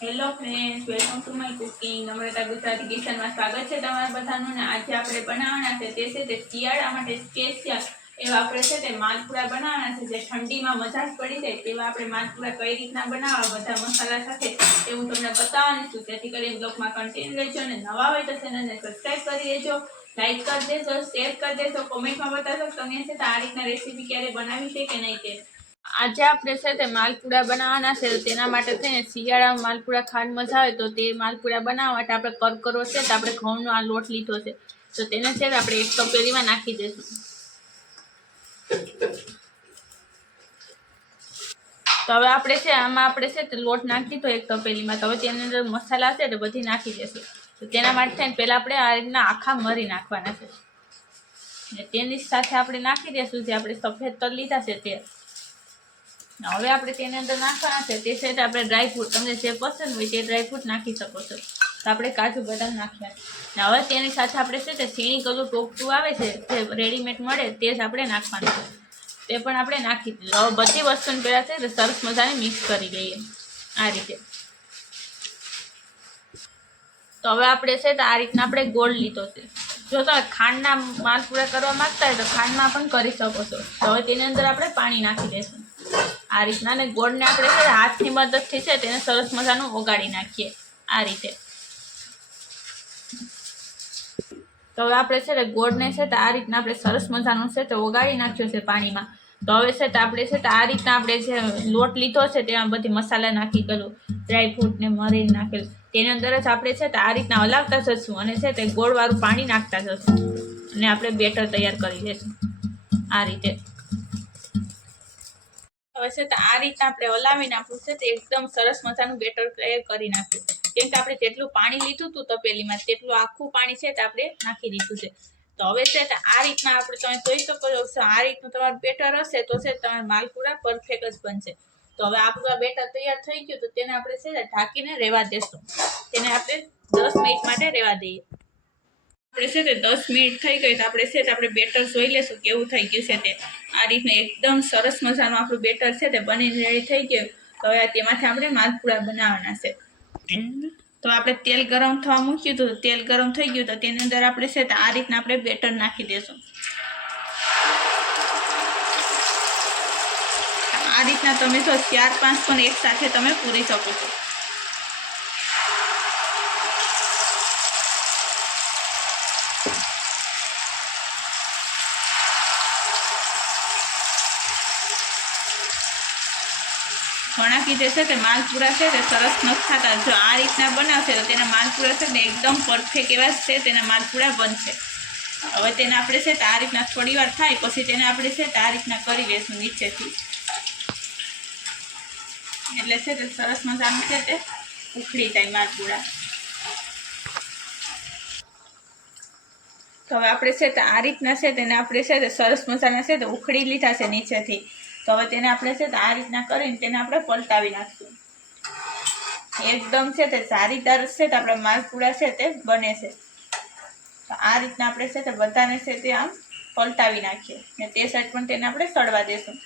Hello friends, welcome to my cooking. Namrata Gujarati કિચનમાં સ્વાગત છે તમારા બધાનું. ને આજે આપણે બનાવવાના છે તે છે તે શિયાળા માટે સ્પેશિયલ એવા આપણે છે તે માલપુડા બનાવવાના છે જે ઠંડીમાં મજા જ પડી જાય તેવા આપણે માલપુડા કઈ રીતના બનાવવા બધા મસાલા સાથે એ હું તમને બતાવવાની છું. જેથી કરીને બ્લોગમાં કન્ટિન્યુ રહેજો અને નવા હોય તો ચેનલને સબસ્ક્રાઈબ કરી દેજો, લાઈક કરી દેજો, શેર કરી દેજો, કોમેન્ટમાં બતાવજો તમને છે તો આ રીતના રેસીપી ક્યારે બનાવી છે કે નહીં તે. આજે આપણે છે તે માલપુડા બનાવવાના છે. તેના માટે થઈને શિયાળામાં માલપુડા ખાવાની મજા આવે તો તે માલપુડા બનાવવા માટે આપણે કરકરો છે તો આપણે ઘઉંનો આ લોટ લીધો છે તો તેને છે આપણે એક તપેલીમાં નાખી દઈશું. તો હવે આપણે છે આમાં આપણે છે તે લોટ નાખી દીધો એક તપેલીમાં. તો હવે તેની અંદર મસાલા છે તો બધી નાખી દઈશું. તો તેના માટે થઈને પહેલાં આપણે આ રીતના આખા મરી નાખવાના છે ને તેની સાથે આપણે નાખી દઈશું જે આપણે સફેદ તલ લીધા છે તે. હવે આપણે તેની અંદર નાખવાના છે તે છે આપણે ડ્રાયફ્રૂટ, તમને જે પસંદ હોય તે ડ્રાયફ્રૂટ નાખી શકો છો. તો આપણે કાજુ બદામ નાખ્યા. હવે તેની સાથે આપણે છે તે સીણી કલું ટોપટું આવે છે જે રેડીમેડ મળે તે જ આપણે નાખવાનું છે તે પણ આપણે નાખી દીધું. હવે બધી વસ્તુને પહેલાં છે તે સરસ મજાને મિક્સ કરી દઈએ આ રીતે. તો હવે આપણે છે તો આ રીતના આપણે ગોળ લીધો છે. જો તમે ખાંડના માલપુડા કરવા માંગતા હોય તો ખાંડમાં પણ કરી શકો છો. તો હવે તેની અંદર આપણે પાણી નાખી દઈશું આ રીતના. અને ગોળને આપણે છે હાથની મદદથી છે તેને સરસ મજાનું ઓગાળી નાખીએ આ રીતે. તો હવે આપણે છે તે ગોળને છે તો આ રીતના આપણે સરસ મજાનું છે તો ઓગાળી નાખ્યો છે પાણીમાં. તો હવે છે તો આપણે છે તો આ રીતના આપણે જે લોટ લીધો છે તેમાં બધી મસાલા નાખી ગયેલું, ડ્રાયફ્રૂટ ને મરી નાખેલું તેની અંદર જ આપણે છે તો આ રીતના હલાવતા જશું અને છે તે ગોળવાળું પાણી નાખતા જશું અને આપણે બેટર તૈયાર કરી લઈશું આ રીતે. હવે છે તો આ રીતના આપણે હલાવીને આપણું છે તે એકદમ સરસ મજાનું બેટર તૈયાર કરી નાખ્યું. કેમ કે આપણે જેટલું પાણી લીધું હતું તપેલીમાં તેટલું આખું પાણી છે તે આપણે નાખી દીધું છે. તો હવે છે તો આ રીતના આપણે તમે જોઈ શકો છો આ રીતનું તમારું બેટર હશે તો છે તમારા માલપુડા પરફેક્ટ જ બનશે. તો હવે આપણું આ બેટર તૈયાર થઈ ગયું તો તેને આપણે છે ઢાંકીને રહેવા દેશું. તેને આપણે 10 મિનિટ માટે રહેવા દઈએ. આપણે છે તે 10 મિનિટ થઈ ગઈ તો આપણે છે તે આપણે બેટર જોઈ લેશું કેવું થઈ ગયું છે તે. આ રીતનું એકદમ સરસ મજાનું આપણું બેટર છે તે બનીને રેડી થઈ ગયું. તો હવે તેમાંથી આપણે માલપુડા બનાવવાના છે. તો આપણે તેલ ગરમ થવા મૂક્યું હતું, તેલ ગરમ થઈ ગયું તો તેની અંદર આપણે છે તે આ રીતના આપણે બેટર નાખી દઈશું. આ રીતના તમે જો 4-5 પણ એક સાથે તમે પૂરી શકો છો. ઘણા કીધે છે તે માલપુરા છે તે સરસ નથી થતા. જો આ રીતના બનાવશે તો તેના માલપુરા છે ને એકદમ પરફેક્ટ એવા છે તેના માલપુરા બનશે. હવે તેને આપણે છે તે આ રીતના થોડી વાર થાય પછી તેને આપણે છે તે આ રીતના કરી લઈશું નીચેથી. એટલે છે તે સરસ મજાનું છે તે ઉખડી જાય માલપુરા. તો હવે આપણે છે તે આ રીતના છે તેને આપણે છે તે સરસ મજાના છે તે ઉખડી લીધા છે નીચેથી. તો હવે તેને આપણે છે તે આ રીતના કરીને તેને આપણે પલટાવી નાખશું. એકદમ છે તે જારીદાર છે તે આપણા માલપુડા છે તે બને છે. તો આ રીતના આપણે છે તે બધાને છે તે આમ પલટાવી નાખીએ ને તે સાઈડ પણ તેને આપણે સળવા દેશું.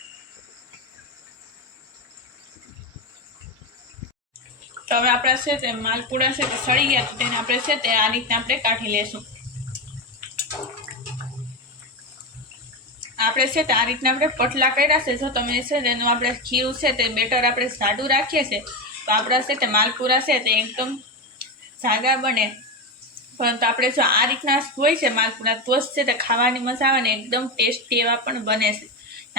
તો હવે આપણા છે તે માલપુડા છે તે સળી ગયા તો તેને આપણે છે તે આ રીતના આપણે કાઢી લેશું. આપણે છે તે આ રીતના આપણે પટલા કર્યા છે. જો તમે છે તેનું આપણે ખીરું છે તે બેટર આપણે જાડું રાખીએ છીએ તો આપણા છે તે માલપુરા છે તે એકદમ જાડા બને. પરંતુ આપણે જો આ રીતના હોય છે માલપુરા તો જ છે તે ખાવાની મજા આવે ને એકદમ ટેસ્ટી એવા પણ બને છે.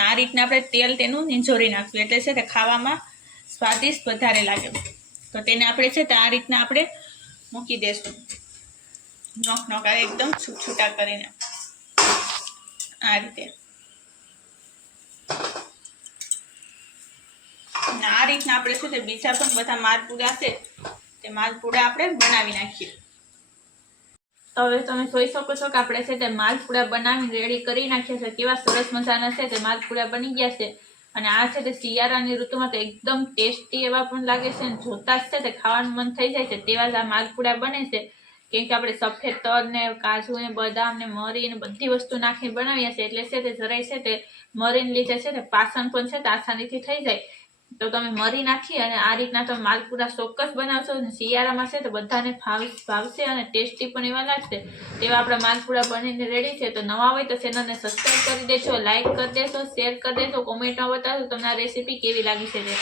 આ રીતના આપણે તેલ તેનું નીંજોરી નાખવું એટલે છે તે ખાવામાં સ્વાદિષ્ટ વધારે લાગે. તો તેને આપણે છે તે આ રીતના આપણે મૂકી દઈશું નોક એકદમ છૂટા કરીને આ રીતે. આ રીતના આપણે છે તે બીજા પણ બધા માલપુડા છે તે માલપુડા આપણે બનાવી નાખીએ. તો હવે તમે જોઈ શકો છો કે આપણે છે તે માલપુડા બનાવીને રેડી કરી નાખ્યા છે. કેવા સરસ મજાના છે તે માલપુડા બની ગયા છે. અને આ છે તે શિયાળાની ઋતુમાં તો એકદમ ટેસ્ટી એવા પણ લાગે છે અને જોતા જ છે તે ખાવાનું મન થઈ જાય છે તેવા જ આ માલપુડા બને છે. કેમ કે આપણે સફેદ તલ ને કાજુ ને બદામ ને મરી ને બધી વસ્તુ નાખીને બનાવીએ છીએ એટલે છે તે જરાય છે તે મરીને લીધે છે તે પાચન પણ છે તે આસાનીથી થઈ જાય તો તમે મરી નાખી અને આ રીતના તમે માલપુરા ચોક્કસ બનાવશો અને શિયાળામાં છે તો બધાને ભાવશે અને ટેસ્ટી પણ એવા લાગશે. તેવા આપણા માલપુરા બનીને રેડી છે. તો નવા હોય તો ચેનલને સબસ્ક્રાઈબ કરી દેજો, લાઈક કરી દેશો, શેર કરી દેશો, કોમેન્ટમાં બતાવશો તમને આ રેસીપી કેવી લાગી છે તે.